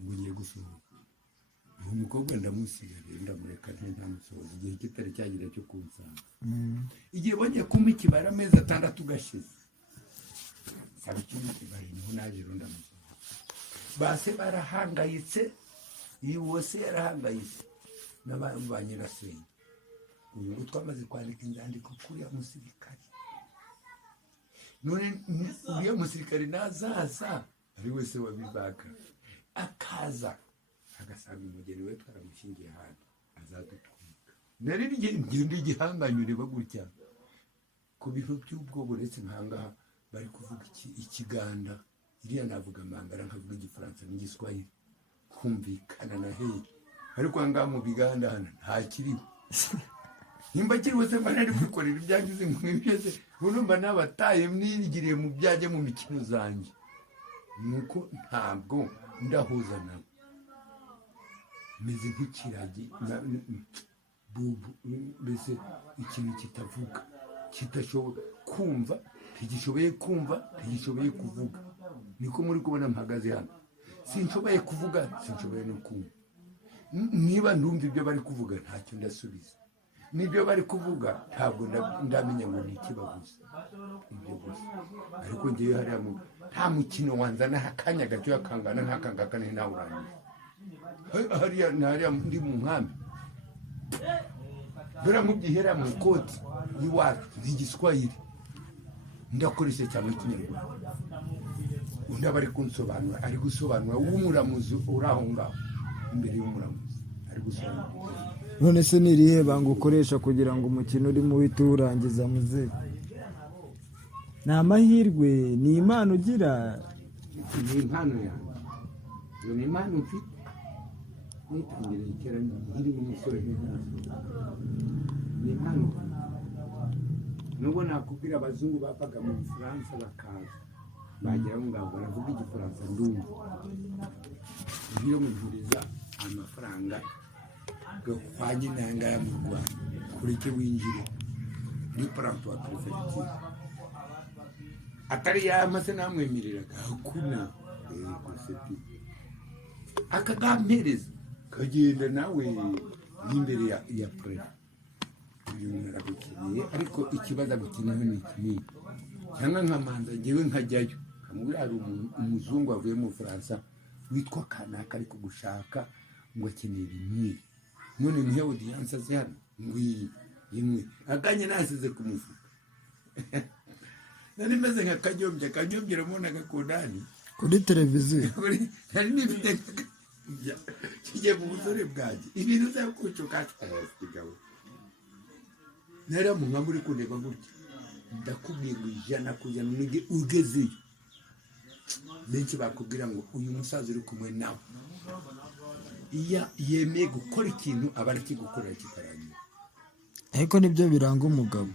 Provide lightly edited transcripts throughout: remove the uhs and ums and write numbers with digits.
ngo ngiye gusohoka uwo mukobwa ndamusigaye ndamureka ntamusohoza igihe kitari cyagira cyo kunsanga igihe bongeye kumpa ikibara amezi 6 gashize saba ikindi kibari niho naje ndamusohoza base barahangayitse wose yarahangayitse n'abantu ba nyirasenge ubu twamaze kwandika inzandiko kuri ya musirikare none uriya musirikare nazaza ari wese wabibaka akaza agasanga umugeni we twaramushingiye ahantu azadutwika nari ngende igihanganyure bagutya ku bintu by'ubwoba uretse nkangaha bari kuvuga ikiganda iriya navuga amangara nkavuga igifaransa n'igiswahili kumvikana na hehe ariko ngaha mu biganda hano nta kiriho nimba kiriho se mba nari kwikorera ibyangize nk'ibyo urumva n'abataye mwigiriye mu byanjye mu mikino zanjye nuko ntabwo ndahuza nabo meze nk'ikiragi mbese ikintu kitavuga kitashoboye kumva ntigishoboye kumva ntigishoboye kuvuga niko muri kubona mpagaze hano sinshoboye kuvuga sinshoboye no kumva niba ndumva ibyo bari kuvuga ntacyo ndasubiza nibyo bari kuvuga ntabwo ndamenya ngo ni ikibabuze ibyo gusa ariko ngewe nta mukino wanzana akanya gato yakangana nk'akangaka ni nawe urangije hariya ndi mu nkambi dore mu gihera mu koti y'iwacu n'igiswahili ndakoresha cyane ikinyarwanda undi aba ari kunsobanura ari gusobanura w'umuramuzi uri aho ngaho imbere y'umuramuzi ari gusobanura none se ni irihe banga ukoresha kugira ngo umukino urimo uhite uwurangiza muze ni amahirwe ni impano ugira ni impano yanjye iyo ni impano mfite nitangire iterambere nkiri n'umusore ni impano nubwo nakubwira abazungu bapaga mu Bufaransa bakaza bagera aho ngaho baravuga igifaransa ndumva iyo mujuriza amafaranga gakwanye n'ayangaya mu Rwanda kureke winjire ni paranto wa perefegitura atari yamase namwemereraga hakuna konsepti akagampereza kagenda nawe n'imbere ya prefe uyu muntu aragukeneye ariko ikibazo agukeneyeho ni kinini cyangwa nkamanza ngewe nkajyayo kamubwira hari umuzungu wavuye mu Bufaransa witwa kanaka ari kugushaka ngo akeneye ibinini none nihe audience azi hano imwe akanya nasize ku mufuka nari meze nka kanyombye ramona gakundani kuri televiziyo nari nifite kigiye mu busore bwanjye ibintu byakucoka cyasigawe nari mu nkambi uri kundeba gutya ndakubwiye ngo ijana kujyana ugezeyo benshi bakubwira ngo uyu musaza uri kumwe nawe iya yemeye gukora ikintu aba ari kigukorera kikarangira ariko nibyo biranga umugabo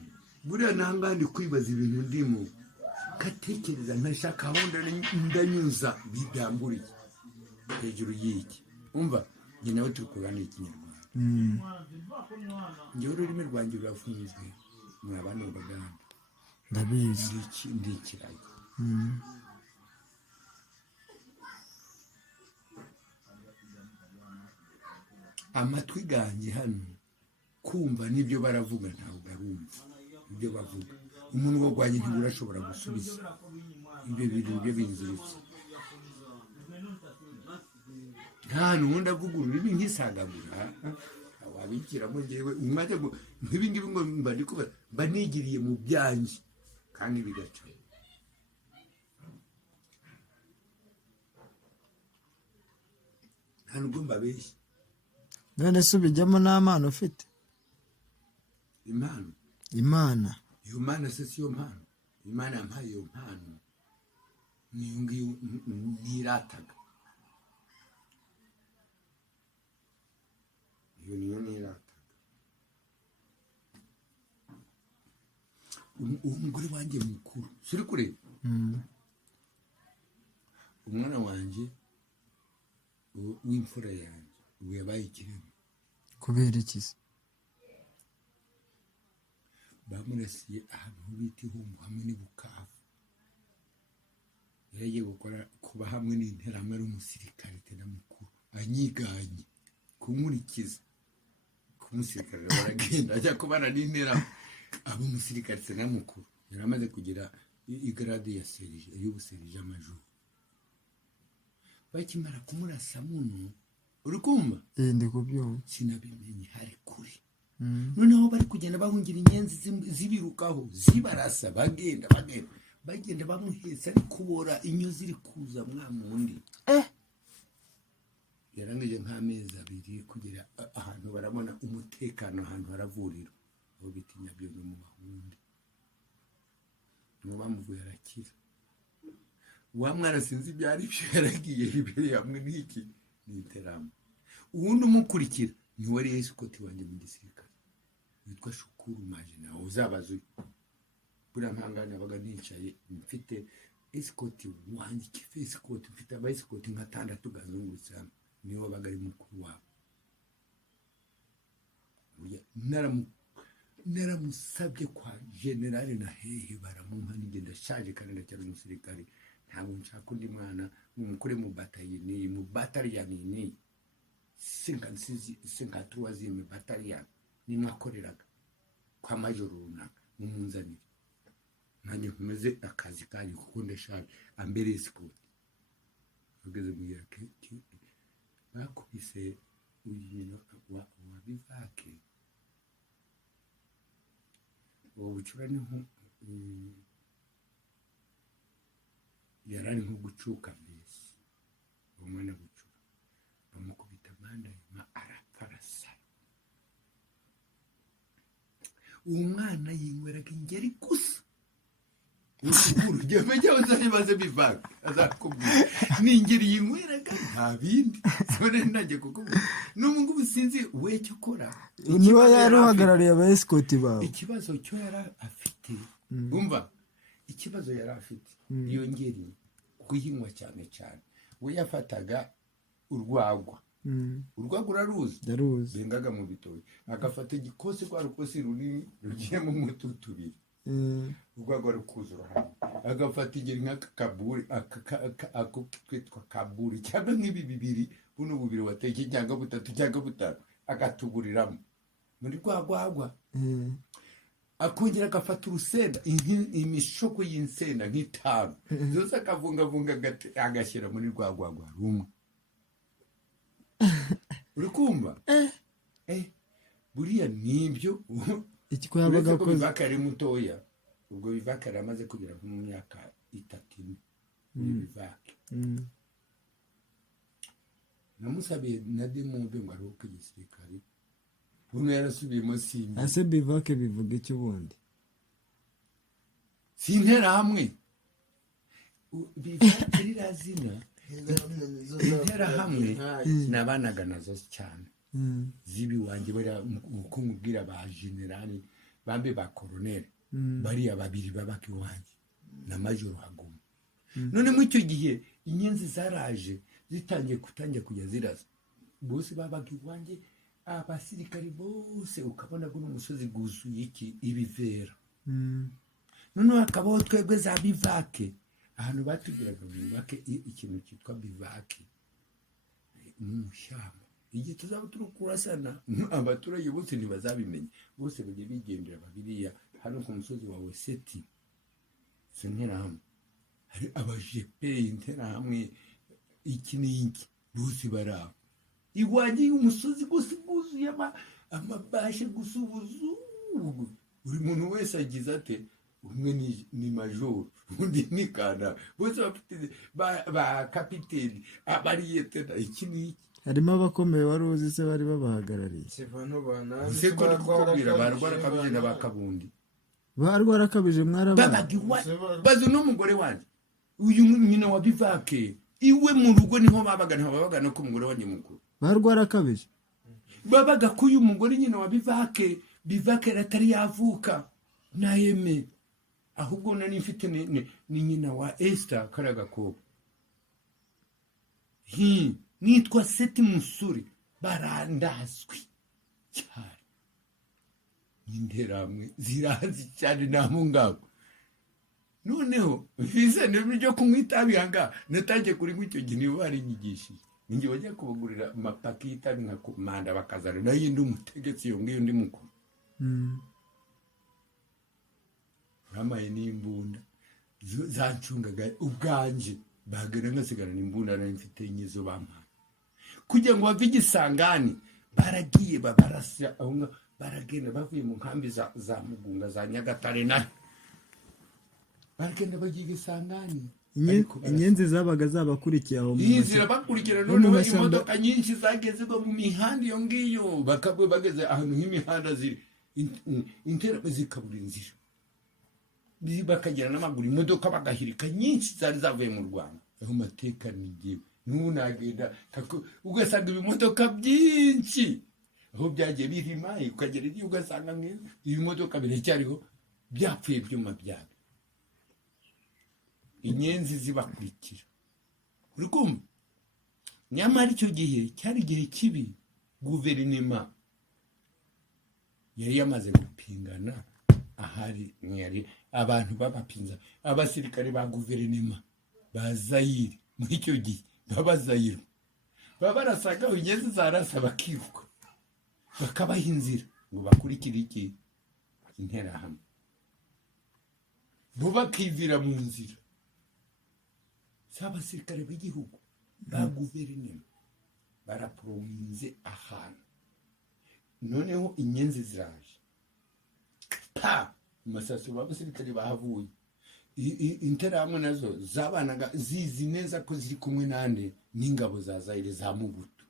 buriya nangandi kwibaza ibintu ndimo katekereza ntashaka aho ndanyuza bidamburiye hejuru y'iki umva njye nawe turi kuganira ikinyarwanda njyewe ururimi rwanjye rurafunzwe muri abana b'abaganda ndabizi ndi ikirayi amatwi ganjye hano kumva n'ibyo baravuga ntabwo arumva ibyo bavuga umuntu warwanye ntiburashobora gusubiza ibyo bintu byo binziritse nta n'ubundi avuga ururimi nk'isangagura wabikiramo ngewe umwanya ngo nk'ibi ngibi ngo mba nigiriye mu byanjye kandi bigaca nta nubwo mbabeshya none se ubijyamo nta mpano ufite impano iyo mana se si yo mpano imana yampaye iyo mpano niyo ngiyo nirataga iyo niyo nirataga uwo mugore wanjye mukuru suri kureba umwana wanjye w'imfura yanjye ubu yabaye ikirema kubera iki se bamurasiye ahantu bita ihumbu hamwe n'ibukavu yaragiye gukora kuba hamwe n'interahamwe ari umusirikare tena mukuru anyiganye kumurikiza kumusirikare baragenda ajya kubana n'intera abo umusirikare se namukuru yaramaze kugira igrade ya serije y'ubuserije amajuru bakimara kumurasa muno urukumva ndi kubyumva sinabimenye hari kuri noneho bari kugenda bahungira inyenzi zibirukaho zibarasa bagenda bamuhetse ari kubora inyo ziri kuza mwamundi yarangije nk'amezi 2 kugira ahantu barabona umutekano ahantu haravurira aho bitinya byo mu bahundi bamuvuye arakira wa mwana sinzi byari byo yaragiye ibiri hamwe n'iki n'iteramo uwundi umukurikira ni wari escort wanjye mu gisirikare witwa Shukuru Majina uzabazuye bura mpangana baga nicaye mfite escort wanjye kife escort mfite aba escort nka 6 gazungurutse niwe bagari mukuru wabo naramusabye kwa general na hehe baramumpa nigenda shaje kandi ndacyari umusirikare ntabwo nshaka undi mwana mumukure mu batayini mu bataliyani ni 53e bataliyani ni mwakoreraga kwa majoro runaka mumunzanire nanjye nkomeze akazi kanyu kuko ndashaje ambere escort ugeze mu yake bakubise uyino wa bivake ubucura niho yarari nko gucuka mbese umwana gucura bamukubita amanda ma araparasa umwana yinyweraga ingeri gusa urugero cyangwa uzabibaze bivaka azakubwira n'ingeri yinyweraga nta bindi sone najye kukubwira n'ubu ngubu sinzi we cyo kora niba yaruhagarariye aba escort bawe ikibazo cyo yari afite umva ikibazo yari afite iyo ngeri kuyinywa cyane we yafataga urwagwa uraruzi bengaga mu bitoyi agafata igikosi kwa rukosi runini rugiye mu mututubiri urwagwa rukuzura hano agafata ingeri nk'akaburi akitwa kaburi cyangwa nk'ibi bibiri buno bubiri wateke cyangwa butatu cyangwa butanu agatuburiramo muri rwagwagwa akongera agafata urusenda imishoko y'insenda nk'itanu zose akavungavunga agashyira muri rwagwagwa rumwe uri kumva buriya nibyo iki yabaga ko bivakari mutoya ubwo bivakari amaze kugera mu myaka 3 bivake namusabiye nadimumbe ngo aruke igisirikare buno yarasubiyemo simbi ase bivake bivuga icyo bundi sintera hamwe bivake rirazina intera hamwe nabanaga nazo cyane zibi wanjye bari uko mubwira ba generali bambe ba colonel bari ababiri babaki wanjye na majoro haguma none mu icyo gihe inyenzi zaraje zitangiye kujya ziraza bose babaki wanjye abasirikari bose ukabona ko n'umusozi guzuye iki ibivera none akabaho twebwe za bivake ahantu batugiraga bivake ikintu cyitwa bivake n'umushyamba igihe tuzaba turi kurasana abaturage bose ntibazabimenya bose bagiye bigendera babiriya hano ku musozi wawe seti sentera hamwe hari abajepe intera hamwe iki n'iki bose baraba iwanjye umusozi gose guzuye amabashe gusubuzu buri muntu wese agize ate umwe ni majoro undi ni kanda bose bafite ba kapiteni abariyete iki n'iki harimo abakomeye wari uzi se bari babahagarariye se ko kubwira barwara kabije na bakabundi barwara kabije mwarabana bazi n'umugore wanjye uyu nyina wa bivake iwe mu rugo niho babaga no ku mugore wanjye mukuru barwara kabije babaga ku uyu mugore nyina wa bivake ratari yavuka na yeme ahubwo nani mfite ni nyina wa Esther karagakobwa nitwa Seti Musuri barandazwi cyane n'interamwe zirazi cyane namu ngabo noneho bize n'ibyo kumwita bihanga natangiye kuri icyo gihe nibo bari nyigishije ninjye bajya kubagurira amapaki y'itabi nka komanda bakazana nayo yindi umutegetsi iyo ngiyo undi mukuru bamaye n'imbunda zancungaga ubwanje bagera ngasigarana imbunda nari mfite nyizo bampaye kugira ngo bave igisangani baragiye babarasya aho baragenda bavuye mu nkambi za Mugunga za Nyagatare nayo baragenda bagiye igisangani inyenzi zabaga zabakurikiye aho mu zirabakurikira noneho imodoka nyinshi zageze mu mihanda iyo ngiyo bakabwe bageze ahantu nk'imihanda ziri intera zikabura inzira bakagera n'amaguru imodoka bagahirika nyinshi zari zavuye mu Rwanda aho mateka nigiye n'ubu nagenda ugasanga ibimodoka byinshi aho byagiye birima ukagera igihe ugasanga ibimodoka biracyariho byapfuye ibyuma byabo inyenzi zibakurikira uri kumva nyamara icyo gihe cyari igihe kibi guverinoma yari yamaze gupingana ahari mwari abantu babapinza abasirikare ba guverinoma ba Zaire muri icyo gihe babazayiro babarasaga inyenzi zarasa bakiruka bakabaha inzira ngo bakurikire iki interahamwe bo bakivira mu nzira s'abasirikare b'igihugu ba guverinoma baraprominze ahantu noneho inyenzi ziraje pa amasaso b'abasirikare bahavuye interahamwe nazo zabanaga zizi neza ko ziri kumwe nande n'ingabo za Zaire za Mubutu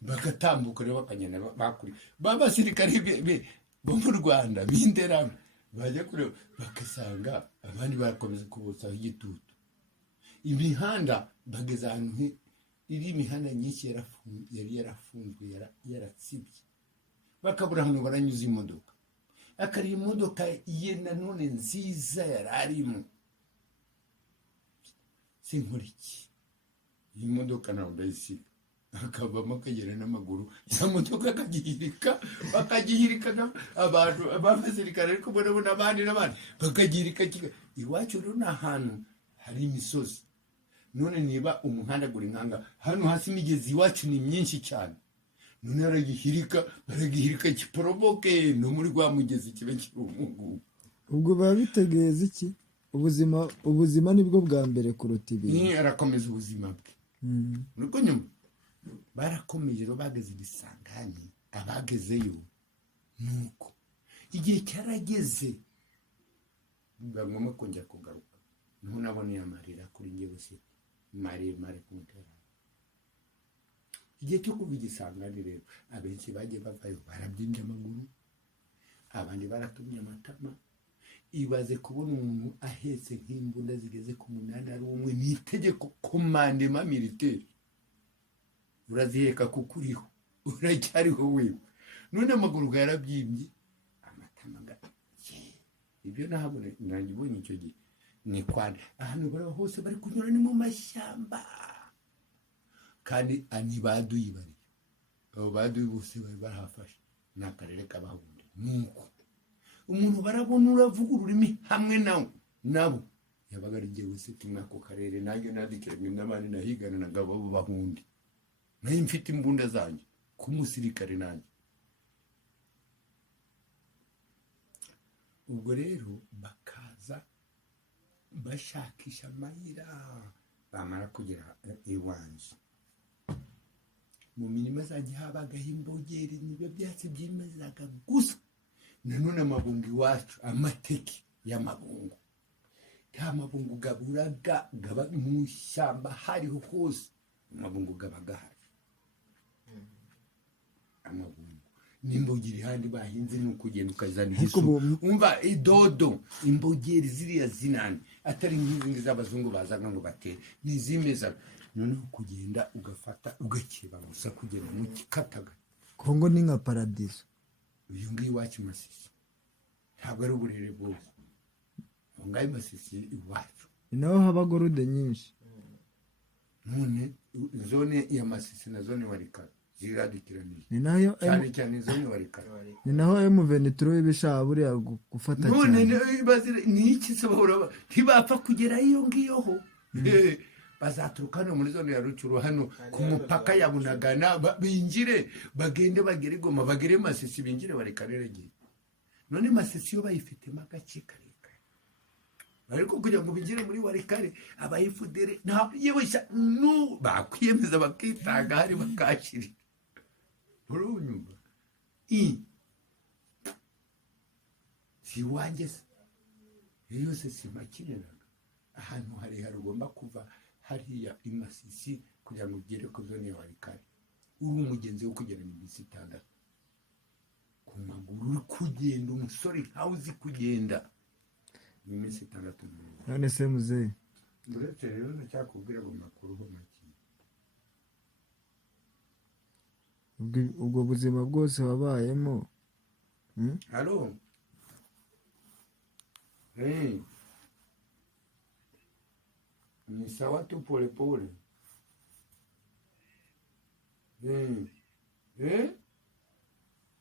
bagatambuka rero bakanyana bakuri babasirikare bo mu Rwanda b'interahamwe bajya kure bakasanga abandi barakomeza kubutsa igitutu imihanda bageze ahantu iri imihanda nyinshi yari yarafunzwe yaratsibye bakabura ahantu baranyuza imodoka akari imodoka ye nanone nziza yararimo sinkuriki iyi modoka nawe ndayisiga akavamo akagera n'amaguru ya modoka bakagihirika abantu abasirikare ariko mbona n'abandi bakagihirika iwacu rero ni ahantu hari imisozi none niba umuhanda guri nkanga hano hasi imigezi iwacu ni myinshi cyane none baragihirika kiporoboke no muri rwa mugezi kibe kiri umungu ubwo babitegereza iki ubuzima nibwo bwa mbere kuruta ibindi arakomeza ubuzima bwe nuko nyuma barakomeje rero bageze ibisangani abagezeyo nuko igihe cyarageze ngomba kongera kugaruka nuko naboneye amarira kuri njye bose mare kumutera igihe cyo kuva igisangani rero abenshi bagiye bavayo barabyimbye amaguru abandi baratumye amatama ibaze kubona umuntu ahetse nk'imbunda zigeze ku 8 ari umwe n'itegeko komandema militaire uraziheka kukuriho uracyariho wewe none amaguru yarabyimbye amatama ibyo nahabone nangibonye icyo gihe ni kwande ahantu bari hose bari kunyura ni mu mashyamba kandi anibaduye bari abo baduye bose bari bahafashe n'akarere kabahundi nuko umuntu barabona uravuga ururimi hamwe nabo yabaga ari ngewe se kimwako karere nanjye nadikiranye n'abandi nahigana na gabo bahundi nayo mfite imbunda zanjye kumusirikare nanjye ubwo rero bakaza bashakisha amayira bamara kugera iwanje mu mirima zanjye habagaho imbogeri nibyo byatsi byimezaga gusa nanone amabungo iwacu amateke y'amabungo nta mabungo gaburaga gaba mu ishyamba hariho hose amabungo gabaga hari amabungo n'imbogeri handi bahinze nuko ugenda ukazana umva idodo imbogeri ziriya zinani atari nk'izi z'abazungu bazaga ngo batere nizimeza noneho kugenda ugafata ugakeba gusa kugenda mu kikataga Kongo ni nka paradiso uyu ngiyi iwacu Masisi ntabwo ari uburere bwose ngaho Masisi iwacu ni naho haba gorude nyinshi none zone ya Masisi na zone walikale ziradikiraniye ni nayo cyane zone walikale ni naho M23 ibishaka buriya gufata cyane none ni iki se bahora ntibapfa kugera iyo ngiyo ho bazaturuka hano muri zone ya Rucuru hano ku mupaka ya Bunagana binjire bagende bagere i Goma bagere Masisi binjire barekareregeye. None Masisi yo bayifitemo agace karekare, ariko kugira ngo binjire muri walikale abayifudere nta yewe bakwiyemeza bakitanga hari bakashiri. Urunyumva si wanjye se yose simakineraga ahantu harehare ugomba kuva hariya i Masisi kugira ngo ugere ku zone ya walikale uri umugenzi wo kugera mu minsi 6 ku maguru uri kugenda umusore nkawe uzi kugenda mu minsi 6. None se muzehe ndetse rero ndacyakubwira ngo makuru ho make ubwo buzima bwose wabayemo. Halo ni sawa tu pole pole.